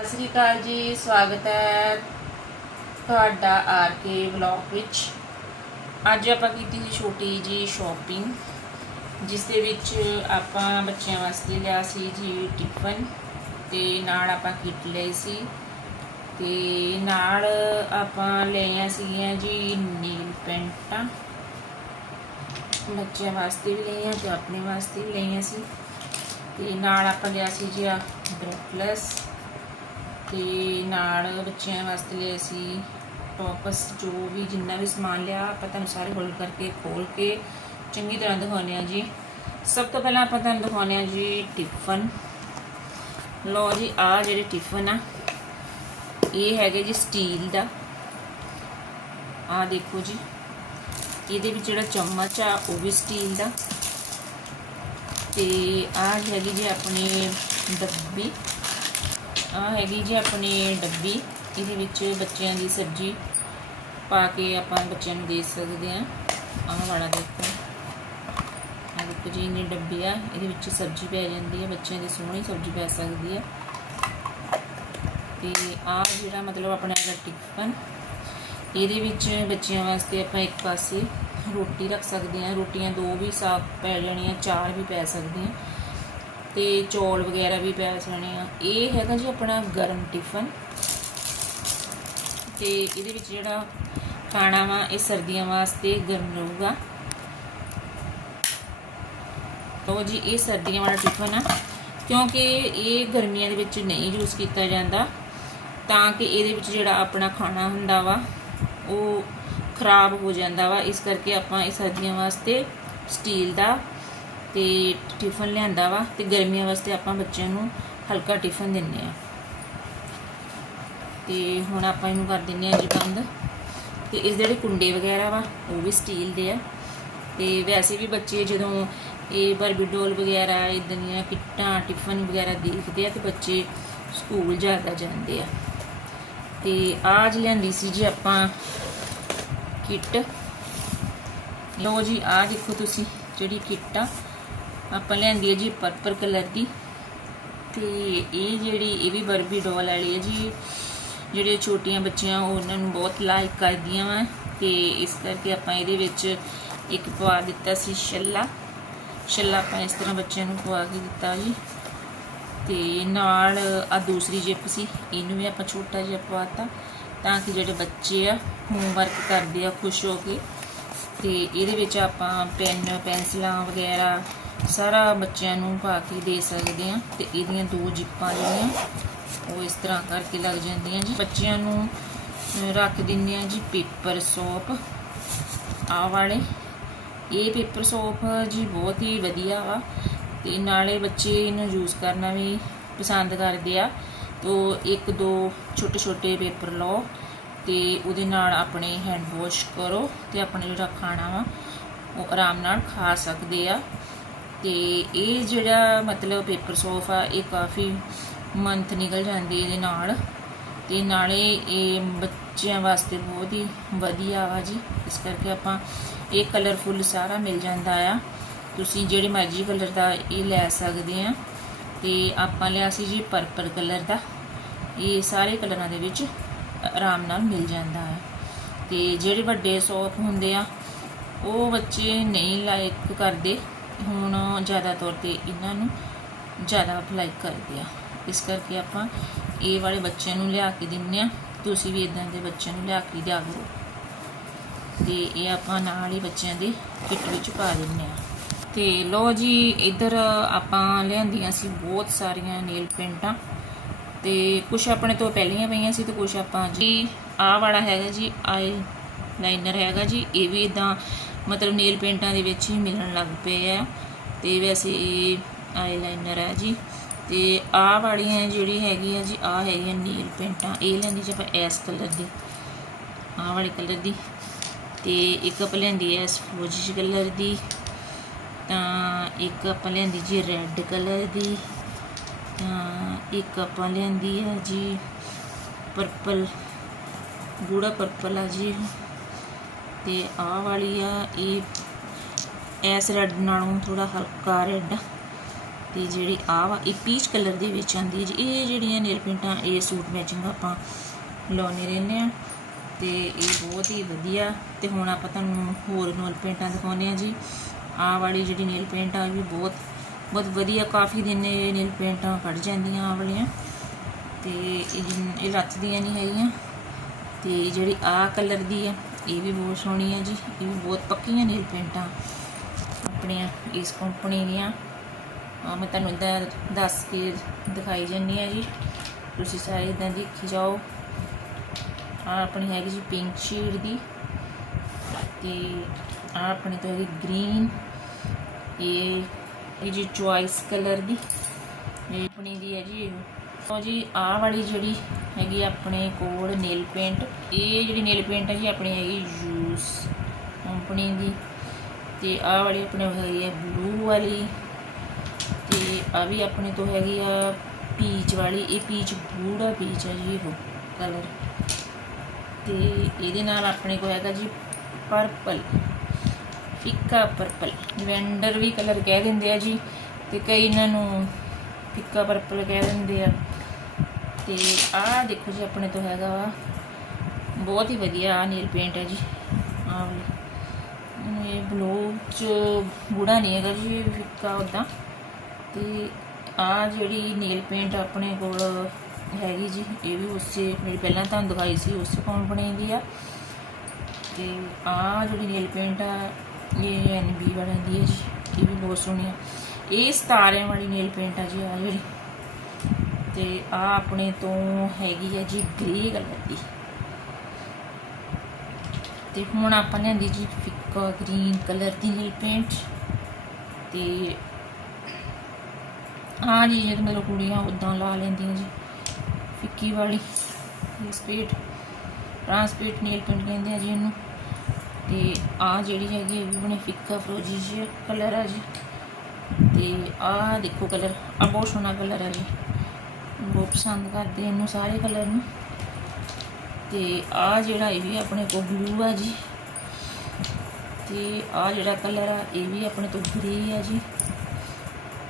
ਸਤਿ ਸ੍ਰੀ ਅਕਾਲ ਜੀ, ਸਵਾਗਤ ਹੈ ਤੁਹਾਡਾ ਆਰ ਕੇ ਵਲੌਗ ਵਿੱਚ। ਅੱਜ ਆਪਾਂ ਕੀਤੀ ਸੀ ਛੋਟੀ ਜੀ ਸ਼ਾਪਿੰਗ ਜਿਸ ਦੇ ਵਿੱਚ ਆਪਾਂ ਬੱਚਿਆਂ ਵਾਸਤੇ ਲਿਆ ਸੀ ਜੀ ਟਿਫਨ ਤੇ ਨਾਲ ਆਪਾਂ ਕਿੱਟ ਲਈ ਸੀ ਤੇ ਨਾਲ ਆਪਾਂ ਲਈਆਂ ਸੀਗੀਆਂ ਜੀ ਨੀਲ ਪੈਂਟਾਂ ਬੱਚਿਆਂ ਵਾਸਤੇ ਵੀ ਲਈਆਂ ਤੇ ਆਪਣੇ ਵਾਸਤੇ ਵੀ ਲਈਆਂ ਸੀ। ਤੇ ਨਾਲ ਆਪਾਂ ਲਿਆ ਸੀ ਜੀ ਆ ਬ੍ਰੈਕਲੈਸ ਤੇ ਨਾਲ ਬੱਚਿਆਂ ਵਾਸਤੇ ਲਿਆ ਸੀ ਟੌਪਸ, ਜੋ ਵੀ ਜਿੰਨਾ ਵੀ ਸਮਾਨ ਲਿਆ, ਆਪਾਂ ਤੁਹਾਨੂੰ ਸਾਰੇ ਹੋਲਡ ਕਰਕੇ ਖੋਲ ਕੇ ਚੰਗੀ ਤਰ੍ਹਾਂ ਦਿਖਾਉਂਦੇ ਆ ਜੀ। ਸਭ ਤੋਂ ਪਹਿਲਾਂ ਆਪਾਂ ਤੁਹਾਨੂੰ ਦਿਖਾਉਂਦੇ ਆ ਜੀ ਟਿਫਨ। ਲੋ ਜੀ ਆ ਜਿਹੜੇ ਟਿਫਨ ਆ, ਇਹ ਹੈਗੇ ਜੀ ਸਟੀਲ ਦਾ। ਆ ਦੇਖੋ ਜੀ, ਇਹਦੇ ਵਿੱਚ ਜਿਹੜਾ ਚਮਚ ਆ, ਉਹ ਵੀ ਸਟੀਲ ਦਾ। ਤੇ ਆ ਹੈਗੀ ਜੀ ਆਪਣੇ ਡੱਬੀ। ਆ ਹੈਗੀ ਜੀ ਆਪਣੀ ਡੱਬੀ, ਇਹਦੇ ਵਿੱਚ ਬੱਚਿਆਂ ਦੀ ਸਬਜ਼ੀ ਪਾ ਕੇ ਆਪਾਂ ਬੱਚਿਆਂ ਨੂੰ ਦੇ ਸਕਦੇ ਆ ਆਹ ਵਾਲਾ ਦੇਖੋ। ਆ ਦੇਖੋ ਜੀ ਇਹਨੀ ਡੱਬੀ ਆ, ਇਹਦੇ ਵਿੱਚ ਸਬਜ਼ੀ ਪੈ ਜਾਂਦੀ ਹੈ ਬੱਚਿਆਂ ਦੀ ਸੋਹਣੀ ਸਬਜ਼ੀ ਪੈ ਸਕਦੀ ਹੈ ਤੇ ਆ ਜਿਹੜਾ ਮਤਲਬ ਆਪਣਾ ਹੈਗਾ ਟਿਫਨ ਇਹਦੇ ਵਿੱਚ ਬੱਚਿਆਂ ਵਾਸਤੇ ਆਪਾਂ ਇੱਕ ਪਾਸੇ ਰੋਟੀ ਰੱਖ ਸਕਦੇ ਹਾਂ। ਰੋਟੀਆਂ ਦੋ ਵੀ ਸਾਫ਼ ਪੈ ਜਾਣੀਆਂ, ਚਾਰ ਵੀ ਪੈ ਸਕਦੀਆਂ। ਤੇ ਚੌਲ ਵਗੈਰਾ ਵੀ ਪੈ ਜਾਣੇ ਆ। ਇਹ ਹੈਗਾ ਜੀ ਆਪਣਾ ਗਰਮ ਟਿਫਨ। ਤੇ ਇਹਦੇ ਵਿੱਚ ਜਿਹੜਾ ਖਾਣਾ ਵਾ, ਇਹ ਸਰਦੀਆਂ ਵਾਸਤੇ ਗਰਮ ਰਹੂਗਾ। ਲੋ ਜੀ, ਇਹ ਸਰਦੀਆਂ ਵਾਲਾ ਟਿਫਨ ਆ। ਕਿਉਂਕਿ ਇਹ ਗਰਮੀਆਂ ਦੇ ਵਿੱਚ ਨਹੀਂ ਯੂਜ਼ ਕੀਤਾ ਜਾਂਦਾ, ਤਾਂ ਕਿ ਇਹਦੇ ਵਿੱਚ ਜਿਹੜਾ ਆਪਣਾ ਖਾਣਾ ਹੁੰਦਾ ਵਾ, ਉਹ ਖਰਾਬ ਹੋ ਜਾਂਦਾ ਵਾ। ਇਸ ਕਰਕੇ ਆਪਾਂ ਇਹ ਸਰਦੀਆਂ ਵਾਸਤੇ ਸਟੀਲ ਦਾ ਤੇ ਟਿਫਨ ਲਿਆਂਦਾ ਵਾ ਤੇ ਗਰਮੀਆਂ ਵਾਸਤੇ ਆਪਾਂ ਬੱਚਿਆਂ ਨੂੰ ਹਲਕਾ ਟਿਫਨ ਦਿੰਨੇ ਆ। ਤੇ ਹੁਣ ਆਪਾਂ ਇਹਨੂੰ ਕਰ ਦਿੰਨੇ ਆ ਜੀ ਬੰਦ। ਤੇ ਇਸ ਦੇ ਜਿਹੜੇ ਕੁੰਡੇ ਵਗੈਰਾ ਵਾ, ਉਹ ਵੀ ਸਟੀਲ ਦੇ ਆ। ਤੇ ਵੈਸੇ ਵੀ ਬੱਚੇ ਜਦੋਂ ਇਹ ਬਰਬੀ ਡੋਲ ਵਗੈਰਾ ਇਦਾਂ ਦੀਆਂ ਕਿੱਟਾਂ, ਟਿਫਨ ਵਗੈਰਾ ਦੇਖਦੇ ਆ ਤੇ ਬੱਚੇ ਸਕੂਲ ਜ਼ਿਆਦਾ ਜਾਂਦੇ ਆ। ਤੇ ਆਜ ਲੈਂਦੀ ਸੀ ਜੀ ਆਪਾਂ ਕਿੱਟ। ਲੋ ਜੀ ਆ ਦੇਖੋ ਤੁਸੀਂ ਜਿਹੜੀ ਕਿੱਟ ਆ। ਆਪਾਂ ਲੈਂਦੀ ਹੈ ਜੀ ਪਰਪਲ ਕਲਰ ਦੀ। ਤੇ ਇਹ ਜਿਹੜੀ, ਇਹ ਵੀ ਬਰਬੀ ਡੋਲ ਵਾਲੀ ਹੈ ਜੀ। ਜਿਹੜੇ ਛੋਟੀਆਂ ਬੱਚੀਆਂ ਉਹਨਾਂ ਨੂੰ ਬਹੁਤ ਲਾਈਕ ਕਰਦੀਆਂ ਵਾ। ਤੇ ਇਸ ਕਰਕੇ ਆਪਾਂ ਇਹਦੇ ਵਿੱਚ ਇੱਕ ਪਵਾ ਦਿੱਤਾ ਸੀ ਛੱਲਾ। ਛੱਲਾ ਆਪਾਂ ਇਸ ਤਰ੍ਹਾਂ ਬੱਚਿਆਂ ਨੂੰ ਪਵਾ ਕੇ ਦਿੱਤਾ ਜੀ। ਤੇ ਨਾਲ ਆ ਦੂਸਰੀ ਜਿਪ ਸੀ, ਇਹਨੂੰ ਵੀ ਆਪਾਂ ਛੋਟਾ ਜਿਹਾ ਪਵਾਤਾ ਤਾਂ ਕਿ ਜਿਹੜੇ ਬੱਚੇ ਆ ਹੋਮਵਰਕ ਕਰਦੇ ਆ, ਖੁਸ਼ ਹੋ ਕੇ। ਤੇ ਇਹਦੇ ਵਿੱਚ ਆਪਾਂ ਪੈਨ ਪੈਨਸਲਾਂ ਵਗੈਰਾ ਸਾਰਾ ਬੱਚਿਆਂ ਨੂੰ ਪਾ ਕੇ ਦੇ ਸਕਦੇ ਆ ਤੇ ਇਹਦੀਆਂ ਦੋ ਜਿੱਪਾਂ ਜਿਹੜੀਆਂ, ਉਹ ਇਸ ਤਰ੍ਹਾਂ ਕਰਕੇ ਲੱਗ ਜਾਂਦੀਆਂ ਜੀ। ਬੱਚਿਆਂ ਨੂੰ ਰੱਖ ਦਿੰਦੇ ਆ ਜੀ ਪੇਪਰ ਸੋਪ। ਆ ਵਾਲੇ। ਇਹ ਪੇਪਰ ਸੋਪ ਜੀ ਬਹੁਤ ਹੀ ਵਧੀਆ ਵਾ ਤੇ ਨਾਲੇ ਬੱਚੇ ਇਹਨੂੰ ਯੂਜ਼ ਕਰਨਾ ਵੀ ਪਸੰਦ ਕਰਦੇ ਆ। ਤੋ ਇੱਕ ਦੋ ਛੋਟੇ ਛੋਟੇ ਪੇਪਰ ਲਓ ਤੇ ਉਹਦੇ ਨਾਲ ਆਪਣੇ ਹੈਂਡ ਵਾਸ਼ ਕਰੋ ਤੇ ਆਪਣਾ ਜਿਹੜਾ ਖਾਣਾ ਵਾ, ਉਹ ਆਰਾਮ ਨਾਲ ਖਾ ਸਕਦੇ ਆ। ਤੇ ਇਹ ਜਿਹੜਾ ਮਤਲਬ ਪੇਪਰ ਸੋਫ ਆ, ਇਹ ਕਾਫੀ ਮੰਥ ਨਿਕਲ ਜਾਂਦੀ ਇਹਦੇ ਨਾਲ। ਤੇ ਨਾਲੇ ਇਹ ਬੱਚਿਆਂ ਵਾਸਤੇ ਬਹੁਤ ਹੀ ਵਧੀਆ ਵਾ ਜੀ। ਇਸ ਕਰਕੇ ਆਪਾਂ ਇਹ ਕਲਰਫੁੱਲ ਸਾਰਾ ਮਿਲ ਜਾਂਦਾ ਆ। ਤੁਸੀਂ ਜਿਹੜੇ ਮਰਜ਼ੀ ਕਲਰ ਦਾ ਇਹ ਲੈ ਸਕਦੇ ਆ। ਤੇ ਆਪਾਂ ਲਿਆ ਸੀ ਜੀ ਪਰਪਲ ਕਲਰ ਦਾ। ਇਹ ਸਾਰੇ ਕਲਰਾਂ ਦੇ ਵਿੱਚ ਆਰਾਮ ਨਾਲ ਮਿਲ ਜਾਂਦਾ ਹੈ ਤੇ ਜਿਹੜੇ ਵੱਡੇ ਸੋਪ ਹੁੰਦੇ ਆ, ਉਹ ਬੱਚੇ ਨਹੀਂ ਲਾਇਕ ਕਰਦੇ। ਹੁਣ ਜ਼ਿਆਦਾ ਤੌਰ ਤੇ ਇਹਨਾਂ ਨੂੰ ਜ਼ਿਆਦਾ ਲਾਈਕ ਕਰਦੇ ਆ। ਇਸ ਕਰਕੇ ਆਪਾਂ ਇਹ ਵਾਲੇ ਬੱਚਿਆਂ ਨੂੰ ਲਿਆ ਕੇ ਦਿੰਨੇ ਆ। ਤੁਸੀਂ ਵੀ ਇਦਾਂ ਦੇ ਬੱਚਿਆਂ ਨੂੰ ਲਿਆ ਕੇ ਦਿਆ ਕਰੋ। ਤੇ ਇਹ ਆਪਾਂ ਨਾਲ ਹੀ ਬੱਚਿਆਂ ਦੇ ਕਿੱਟ ਵਿੱਚ ਪਾ ਦਿੰਨੇ ਆ। ਤੇ ਲੋ ਜੀ, ਇੱਧਰ ਆਪਾਂ ਲਿਆਂਦੀਆਂ ਸੀ ਬਹੁਤ ਸਾਰੀਆਂ ਨੇਲ ਪੇਂਟਾਂ ਤੇ ਕੁਝ ਆਪਣੇ ਤੋਂ ਪਹਿਲੀਆਂ ਪਈਆਂ ਸੀ ਤੇ ਕੁਝ ਆਪਾਂ ਜੀ, ਆਹ ਵਾਲਾ ਹੈਗਾ ਜੀ ਆਈ ਲਾਈਨਰ ਹੈਗਾ ਜੀ, ਇਹ ਵੀ ਇਦਾਂ ਮਤਲਬ ਨੀਲ ਪੇਂਟਾਂ ਦੇ ਵਿੱਚ ਹੀ ਮਿਲਣ ਲੱਗ ਪਏ ਆ। ਤੇ ਵੈਸੇ ਇਹ ਆਈ ਲਾਈਨਰ ਹੈ ਜੀ। ਤੇ ਆਹ ਵਾਲੀਆਂ ਜਿਹੜੀ ਹੈਗੀ ਆ ਜੀ, ਆਹ ਹੈਗੀਆਂ ਨੀਲ ਪੇਂਟਾਂ, ਇਹ ਲੈਂਦੀ ਜੀ ਆਪਾਂ ਐਸ ਕਲਰ ਦੀ। ਆਹ ਵਾਲੇ ਕਲਰ ਦੀ। ਤੇ ਇੱਕ ਆਪਾਂ ਲੈਂਦੀ ਐ ਸਫੋਜੀ ਕਲਰ ਦੀ। ਤਾਂ ਇੱਕ ਆਪਾਂ ਲੈਂਦੀ ਜੀ ਰੈੱਡ ਕਲਰ ਦੀ। ਤਾਂ ਇੱਕ ਆਪਾਂ ਲੈਂਦੀ ਹੈ ਜੀ ਪਰਪਲ, ਗੂੜਾ ਪਰਪਲ ਆ ਜੀ। ਤੇ ਆਹ ਵਾਲੀ ਆ, ਇਹ ਐਸ ਰੈੱਡ ਨਾਲੋਂ ਥੋੜਾ ਹਲਕਾ ਰੈੱਡ। ਤੇ ਜਿਹੜੀ ਆ ਵਾ, ਇਹ ਪੀਚ ਕਲਰ ਦੇ ਵਿੱਚ ਆਂਦੀ ਹੈ ਜੀ। ਇਹ ਜਿਹੜੀਆਂ ਨੇਲ ਪੇਂਟਾਂ, ਇਹ ਸੂਟ ਮੈਚਿੰਗ ਆਪਾਂ ਲਾਉਣੇ ਰਹਿੰਦੇ ਆ ਤੇ ਇਹ ਬਹੁਤ ਹੀ ਵਧੀਆ। ਤੇ ਹੁਣ ਆਪਾਂ ਤੁਹਾਨੂੰ ਹੋਰ ਨੇਲ ਪੇਂਟਾਂ ਦਿਖਾਉਂਦੇ ਆ ਜੀ। ਆ ਵਾਲੀ ਜਿਹੜੀ ਨੇਲ ਪੇਂਟ ਆ, ਇਹ ਵੀ ਬਹੁਤ ਬਹੁਤ ਵਧੀਆ। ਕਾਫੀ ਦਿਨ ਇਹ ਨੇਲ ਪੇਂਟਾਂ ਕੱਢ ਜਾਂਦੀਆਂ ਆ ਵਾਲੀਆਂ। ਤੇ ਇਹ ਰੱਥ ਦੀਆਂ ਨਹੀਂ ਹੈਗੀਆਂ। ਤੇ ਜਿਹੜੀ ਆ ਕਲਰ ਦੀ ਆ ਇਹ ਵੀ ਬਹੁਤ ਸੋਹਣੀ ਹੈ ਜੀ, ਇਹ ਵੀ ਬਹੁਤ ਪੱਕੀਆਂ ਨੇ ਪੇਂਟਾਂ। ਆਪਣੀਆਂ, ਇਸ ਕੰਪਨੀ ਦੀਆਂ। ਆ ਮੈਂ ਤੁਹਾਨੂੰ ਇਦਾਂ ਦੱਸ ਕੇ ਦਿਖਾਈ ਜਾਂਦੀ ਆ ਜੀ। ਤੁਸੀਂ ਸਾਰੇ ਇਦਾਂ ਦੇਖੀ ਜਾਓ। ਆ ਆਪਣੀ ਹੈਗੀ ਜੀ ਪਿੰਕ ਸ਼ੇਡ ਦੀ। ਤੇ ਆ ਆਪਣੀ ਤੋਂ ਹੈਗੀ ਗ੍ਰੀਨ ਇਹ ਇਹ ਜੀ ਚੁਆਇਸ ਕਲਰ ਦੀ। ਇਹ ਆਪਣੀ ਦੀ ਹੈ ਜੀ। ਉਹ ਜੀ, ਆਹ ਵਾਲੀ ਜਿਹੜੀ ਹੈਗੀ ਆਪਣੇ ਕੋਲ ਨੇਲ ਪੇਂਟ। ਇਹ ਜਿਹੜੀ ਨੇਲ ਪੇਂਟ ਹੈ ਜੀ ਆਪਣੀ ਹੈਗੀ ਯੂਸ ਕੰਪਨੀ ਦੀ। ਤੇ ਆਹ ਵਾਲੀ ਆਪਣੇ ਹੈਗੀ ਹੈ ਬਲੂ ਵਾਲੀ। ਤੇ ਆ ਵੀ ਆਪਣੇ ਤੋਂ ਹੈਗੀ ਆ ਪੀਚ ਵਾਲੀ। ਇਹ ਪੀਚ ਗੂੜਾ ਪੀਚ ਹੈ ਜੀ ਉਹ ਕਲਰ ਤੇ ਇਹਦੇ ਨਾਲ ਆਪਣੇ ਕੋਲ ਹੈਗਾ ਜੀ ਪਰਪਲ ਫਿੱਕਾ ਪਰਪਲ ਲਵੈਂਡਰ ਵੀ ਕਲਰ ਕਹਿ ਦਿੰਦੇ ਆ ਜੀ। ਤੇ ਕਈ ਇਹਨਾਂ ਨੂੰ ਫਿੱਕਾ ਪਰਪਲ ਕਹਿ ਦਿੰਦੇ ਆ। ਤੇ ਆਹ ਦੇਖੋ ਜੀ, ਆਪਣੇ ਤੋਂ ਹੈਗਾ ਵਾ। ਬਹੁਤ ਹੀ ਵਧੀਆ ਨੀਲ ਪੇਂਟ ਹੈ ਜੀ। ਆਹ ਵਾਲੀ। ਇਹ ਬਲੂ ਚ ਗੂੜਾ ਨਹੀਂ ਹੈਗਾ ਜੀ ਫਿੱਕਾ ਉਦਾਂ ਤੇ ਆ ਜਿਹੜੀ ਨੇਲ ਪੇਂਟ ਆਪਣੇ ਕੋਲ ਹੈਗੀ ਜੀ, ਇਹ ਵੀ ਉਸੇ, ਮੇਰੀ ਪਹਿਲਾਂ ਤੁਹਾਨੂੰ ਦਿਖਾਈ ਸੀ, ਉਸੇ ਕੰਪਨੀ ਦੀ ਆ। ਤੇ ਆ ਜਿਹੜੀ ਨੇਲ ਪੇਂਟ ਆ, ਇਹ ਐਨਬੀ ਵਾਲਿਆਂ ਦੀ ਹੈ ਜੀ, ਇਹ ਵੀ ਬਹੁਤ ਸੋਹਣੀ ਆ। ਇਹ ਸਤਾਰਿਆਂ ਵਾਲੀ ਨੇਲ ਪੇਂਟ ਆ ਜੀ ਆ ਜਿਹੜੀ। ਤੇ ਆ ਆਪਣੇ ਤੋਂ ਹੈਗੀ ਹੈ ਜੀ ਗ੍ਰੇ ਕਲਰ ਦੀ। ਤੇ ਹੁਣ ਆਪਾਂ ਲਿਆਂਦੀ ਜੀ ਫਿੱਕਾ ਗ੍ਰੀਨ ਕਲਰ ਦੀ ਨੇਲ ਪੇਂਟ ਤੇ ਹਾਂ ਜੀ ਜੇ ਮਤਲਬ ਕੁੜੀਆਂ ਉਦਾਂ ਲਾ ਲੈਂਦੀਆਂ ਜੀ, ਫਿੱਕੀ ਵਾਲੀ ਸਪੀਡ ਟ੍ਰਾਂਸਪੇਟ ਨੇਲ ਪੇਂਟ ਕਹਿੰਦੇ ਆ ਜੀ ਇਹਨੂੰ। ਤੇ ਆ ਜਿਹੜੀ ਹੈਗੀ ਇਹ ਵੀ ਬਣੇ ਫਿੱਕਾ ਫਰੋਜੀ ਜਿਹਾ ਕਲਰ ਆ ਜੀ। ਤੇ ਆ ਦੇਖੋ ਕਲਰ ਆ ਬਹੁਤ ਸੋਹਣਾ ਕਲਰ ਆ ਜੀ। ਬਹੁਤ ਪਸੰਦ ਕਰਦੇ ਇਹਨੂੰ ਸਾਰੇ ਕਲਰ ਨੂੰ। ਤੇ ਆ ਜਿਹੜਾ ਇਹ ਵੀ ਆਪਣੇ ਕੋਲ ਬਲੂ ਆ ਜੀ। ਤੇ ਆ ਜਿਹੜਾ ਕਲਰ ਆ, ਇਹ ਵੀ ਆਪਣੇ ਤੋਂ ਗ੍ਰੇ ਆ ਜੀ।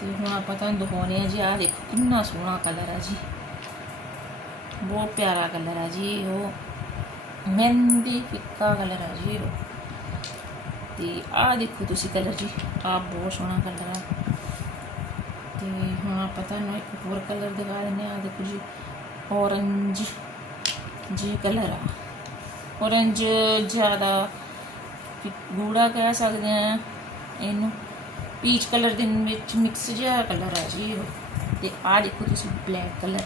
ਤੇ ਹੁਣ ਆਪਾਂ ਤੁਹਾਨੂੰ ਦਿਖਾਉਣੇ ਆ ਜੀ ਆ ਦੇਖੋ ਕਿੰਨਾ ਸੋਹਣਾ ਕਲਰ ਆ ਜੀ। ਬਹੁਤ ਪਿਆਰਾ ਕਲਰ ਆ ਜੀ ਉਹ। ਮਹਿੰਦੀ ਫਿੱਕਾ ਕਲਰ ਆ ਜੀ ਉਹ। ਤੇ ਆ ਦੇਖੋ ਤੁਸੀਂ ਕਲਰ ਜੀ ਆ ਬਹੁਤ ਸੋਹਣਾ ਕਲਰ ਆ। ਤੇ ਹੁਣ ਆਪਾਂ ਤੁਹਾਨੂੰ ਇੱਕ ਹੋਰ ਕਲਰ ਦਿਖਾ ਦਿੰਦੇ ਆ ਦੇਖੋ ਜੀ ਔਰੰਜ ਜੀ ਕਲਰ ਆ। ਔਰੰਜ ਜ਼ਿਆਦਾ ਗੂੜਾ ਕਹਿ ਸਕਦੇ ਆ ਇਹਨੂੰ। ਪੀਚ ਕਲਰ ਦੇ ਵਿੱਚ ਮਿਕਸ ਜਿਹਾ ਕਲਰ ਆ ਜੀ ਇਹ। ਤੇ ਆ ਦੇਖੋ ਤੁਸੀਂ ਬਲੈਕ ਕਲਰ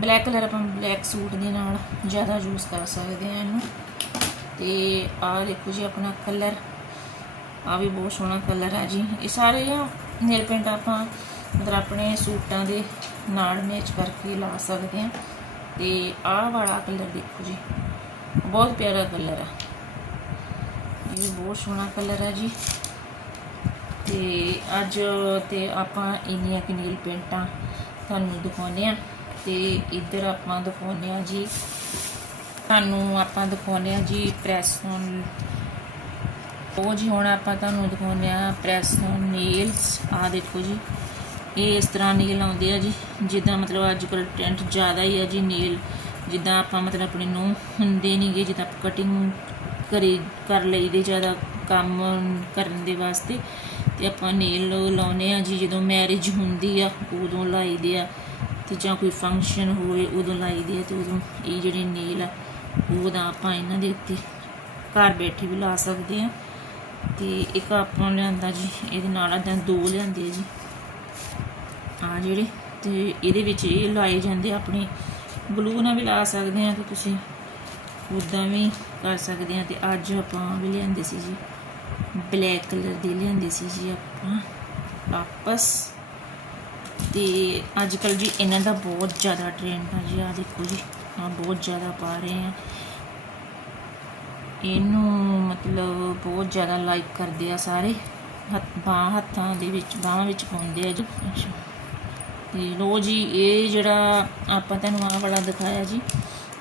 ਬਲੈਕ ਕਲਰ ਆਪਾਂ ਬਲੈਕ ਸੂਟ ਦੇ ਨਾਲ ਜ਼ਿਆਦਾ ਯੂਜ਼ ਕਰ ਸਕਦੇ ਆ ਇਹਨੂੰ। ਤੇ ਆ ਦੇਖੋ ਜੀ ਆਪਣਾ ਕਲਰ ਆ ਵੀ ਬਹੁਤ ਸੋਹਣਾ ਕਲਰ ਆ ਜੀ। ਇਹ ਸਾਰੇ ਆ ਨੇਲ ਪੇਂਟ ਆਪਾਂ ਮਤਲਬ ਆਪਣੇ ਸੂਟਾਂ ਦੇ ਨਾਲ ਮੈਚ ਕਰਕੇ ਲਾ ਸਕਦੇ ਹਾਂ। ਤੇ ਆਹ ਵਾਲਾ ਕਲਰ ਦੇਖੋ ਜੀ। ਬਹੁਤ ਪਿਆਰਾ ਕਲਰ ਆ। ਇਹ ਬਹੁਤ ਸੋਹਣਾ ਕਲਰ ਆ ਜੀ। ਤੇ ਅੱਜ ਤੇ ਆਪਾਂ ਇੰਨੀਆਂ ਕਿ ਨੀਲ ਪੇਂਟਾਂ ਤੁਹਾਨੂੰ ਦਿਖਾਉਂਦੇ ਆ ਤੇ ਇੱਧਰ ਆਪਾਂ ਦਿਖਾਉਂਦੇ ਆ ਜੀ। ਤੁਹਾਨੂੰ ਆਪਾਂ ਦਿਖਾਉਂਦੇ ਆ ਜੀ ਪ੍ਰੈਸ ਔਨ ਉਹ ਜੀ, ਹੁਣ ਆਪਾਂ ਤੁਹਾਨੂੰ ਦਿਖਾਉਂਦੇ ਆ ਪ੍ਰੈਸ ਔਨ ਨੇਲਸ ਆ ਦੇਖੋ ਜੀ। ਇਹ ਇਸ ਤਰ੍ਹਾਂ ਨੇਲ ਆਉਂਦੇ ਆ ਜੀ, ਜਿੱਦਾਂ ਮਤਲਬ ਅੱਜ ਕੱਲ੍ਹ ਟ੍ਰੈਂਡ ਜ਼ਿਆਦਾ ਹੀ ਆ ਜੀ ਨੇਲ ਜਿੱਦਾਂ ਆਪਾਂ ਮਤਲਬ ਆਪਣੇ ਨੂੰ ਹੁੰਦੇ ਨਹੀਂਗੇ ਜਿੱਦਾਂ ਕਟਿੰਗ ਕਰੀ ਕਰ ਲਈਦੇ, ਜ਼ਿਆਦਾ ਕੰਮ ਕਰਨ ਦੇ ਵਾਸਤੇ। ਤੇ ਆਪਾਂ ਨੇਲ ਲਾਉਨੇ ਆ ਜੀ, ਜਦੋਂ ਮੈਰਿਜ ਹੁੰਦੀ ਆ, ਉਦੋਂ ਲਾਈਦੇ ਆ। ਤੇ ਜਾਂ ਕੋਈ ਫੰਕਸ਼ਨ ਹੋਵੇ ਉਦੋਂ ਲਾਈਦੇ ਆ ਤੇ ਉਦੋਂ ਇਹ ਜਿਹੜੀ ਨੇਲ ਆ ਉਹਦਾ ਆਪਾਂ ਇਹਨਾਂ ਦੇ ਉੱਤੇ ਘਰ ਬੈਠੇ ਵੀ ਲਾ ਸਕਦੇ ਆ ਤੇ ਇੱਕ ਆਪਾਂ ਲਿਆਂਦਾ ਜੀ, ਇਹਦੇ ਨਾਲ ਏਦਾਂ ਦੋ ਲਿਆਂਦੇ ਜੀ। ਆ ਜਿਹੜੇ, ਤੇ ਇਹਦੇ ਵਿੱਚ ਇਹ ਲਾਏ ਜਾਂਦੇ ਆਪਣੇ ਗਲੂ ਨਾਲ ਵੀ ਲਾ ਸਕਦੇ ਆ ਤੇ ਤੁਸੀਂ ਉਦਾਂ ਵੀ ਕਰ ਸਕਦੇ ਆ ਤੇ ਅੱਜ ਆਪਾਂ ਵੀ ਲਿਆਂਦੇ ਸੀ ਜੀ। ਬਲੈਕ ਕਲਰ ਦੇ ਲਿਆਂਦੇ ਸੀ ਜੀ ਆਪਾਂ ਵਾਪਸ। ਤੇ ਅੱਜ ਕੱਲ ਜੀ ਇਹਨਾਂ ਦਾ ਬਹੁਤ ਜ਼ਿਆਦਾ ਟ੍ਰੈਂਡ ਆ ਜੀ ਆ ਦੇਖੋ ਜੀ ਆ ਬਹੁਤ ਜ਼ਿਆਦਾ ਪਾ ਰਹੇ ਆ। ਇਹਨੂੰ ਬਹੁਤ ਜ਼ਿਆਦਾ ਲਾਈਕ ਕਰਦੇ ਆ ਸਾਰੇ। ਹੱਥ, ਬਾਂਹ ਹੱਥਾਂ ਦੇ ਵਿੱਚ, ਬਾਹਾਂ ਵਿੱਚ ਪਾਉਂਦੇ ਆ ਜੀ। ਅੱਛਾ। ਤੇ ਲੋ ਜੀ, ਇਹ ਜਿਹੜਾ ਆਪਾਂ ਤੁਹਾਨੂੰ ਆਹ ਵਾਲਾ ਦਿਖਾਇਆ ਜੀ,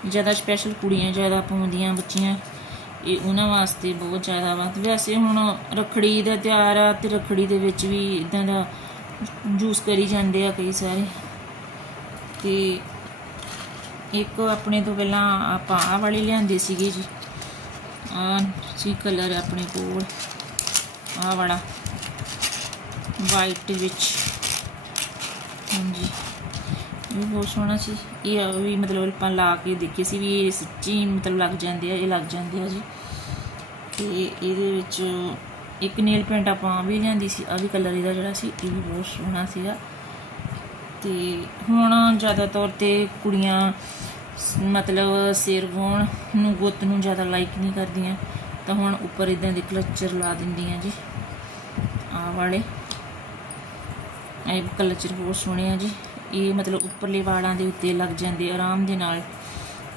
ਜ਼ਿਆਦਾ ਸਪੈਸ਼ਲ ਕੁੜੀਆਂ ਜ਼ਿਆਦਾ ਪਾਉਂਦੀਆਂ ਬੱਚੀਆਂ। ਇਹ ਉਹਨਾਂ ਵਾਸਤੇ ਬਹੁਤ ਜ਼ਿਆਦਾ ਵਾ। ਵੈਸੇ ਹੁਣ ਰਖੜੀ ਦਾ ਤਿਉਹਾਰ ਆ ਤੇ ਰਖੜੀ ਦੇ ਵਿੱਚ ਵੀ ਇਦਾਂ ਦਾ ਜੂਸ ਕਰੀ ਜਾਂਦੇ ਆ ਕਈ ਸਾਰੇ। ਤੇ ਇੱਕ ਆਪਣੇ ਤੋਂ ਪਹਿਲਾਂ ਆਪਾਂ ਆਹ ਵਾਲੀ ਲਿਆਂਦੀ ਸੀਗੀ ਜੀ। ਆ ਸੀ ਕਲਰ ਆਪਣੇ ਕੋਲ। ਆ ਵਾਲਾ। ਵਾਈਟ ਵਿੱਚ। ਹਾਂਜੀ। ਇਹ ਵੀ ਬਹੁਤ ਸੋਹਣਾ ਸੀ। ਇਹ ਵੀ ਮਤਲਬ ਆਪਾਂ ਲਾ ਕੇ ਦੇਖੀ ਸੀ ਵੀ ਇਹ ਸੱਚੀ ਮਤਲਬ ਲੱਗ ਜਾਂਦੇ ਆ, ਇਹ ਲੱਗ ਜਾਂਦੇ ਆ ਜੀ। ਤੇ ਇਹਦੇ ਵਿੱਚ ਇੱਕ ਨੇਲ ਪੈਂਟ ਆਪਾਂ ਵੀ ਲਿਆਂਦੀ ਸੀ ਆ ਵੀ ਕਲਰ ਇਹਦਾ ਜਿਹੜਾ ਸੀ, ਇਹ ਵੀ ਬਹੁਤ ਸੋਹਣਾ ਸੀਗਾ। ਤੇ ਹੁਣ ਜ਼ਿਆਦਾ ਤੌਰ ਤੇ ਕੁੜੀਆਂ ਮਤਲਬ ਸਿਰ ਵਾਹੁਣ ਨੂੰ ਗੁੱਤ ਨੂੰ ਜ਼ਿਆਦਾ ਲਾਈਕ ਨਹੀਂ ਕਰਦੀਆਂ, ਤਾਂ ਹੁਣ ਉੱਪਰ ਇਦਾਂ ਦੇ ਕਲਚਰ ਲਾ ਦਿੰਦੀਆਂ ਜੀ। ਆਹ ਵਾਲੇ। ਇਹ ਕਲਚਰ ਬਹੁਤ ਸੋਹਣੇ ਆ ਜੀ। ਇਹ ਮਤਲਬ ਉੱਪਰਲੇ ਵਾਲਾਂ ਦੇ ਉੱਤੇ ਲੱਗ ਜਾਂਦੇ, ਆਰਾਮ ਦੇ ਨਾਲ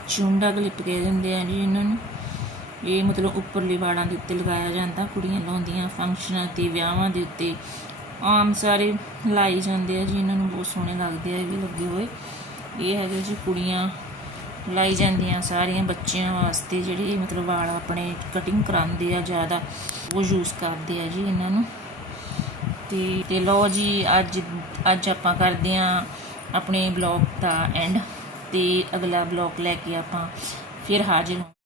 ਚੁੰਡਾ ਕਲਿੱਪ ਕਹਿ ਦਿੰਦੇ ਆ ਜੀ ਇਹਨਾਂ ਨੂੰ। ਇਹ ਮਤਲਬ ਉੱਪਰਲੇ ਵਾਲਾਂ ਦੇ ਉੱਤੇ ਲਗਾਇਆ ਜਾਂਦਾ, ਕੁੜੀਆਂ ਲਾਉਂਦੀਆਂ ਫੰਕਸ਼ਨਾਂ ਤੇ, ਵਿਆਹਾਂ ਦੇ ਉੱਤੇ। ਆਮ ਸਾਰੇ ਲਾਈ ਜਾਂਦੇ ਆ ਜੀ, ਇਹਨਾਂ ਨੂੰ ਬਹੁਤ ਸੋਹਣੇ ਲੱਗਦੇ ਆ, ਇਹ ਵੀ ਲੱਗੇ ਹੋਏ। ਇਹ ਹੈਗੇ ਜੀ ਕੁੜੀਆਂ ਲਾਈ ਜਾਂਦੀਆਂ ਸਾਰੀਆਂ ਬੱਚਿਆਂ ਵਾਸਤੇ ਜਿਹੜੇ ਮਤਲਬ ਵਾਲ ਆਪਣੇ ਕਟਿੰਗ ਕਰਾਉਂਦੇ ਆ ਜ਼ਿਆਦਾ, ਉਹ ਯੂਜ਼ ਕਰਦੇ ਆ ਜੀ ਇਹਨਾਂ ਨੂੰ। ਤੇ ਤੇ ਲਓ ਜੀ, ਅੱਜ ਅੱਜ ਆਪਾਂ ਕਰਦੇ ਆ ਆਪਣੇ ਬਲੌਗ ਦਾ ਐਂਡ ਤੇ ਅਗਲਾ ਬਲੌਗ ਲੈ ਕੇ ਆਪਾਂ ਫਿਰ ਹਾਜ਼ਰ ਹਾਂ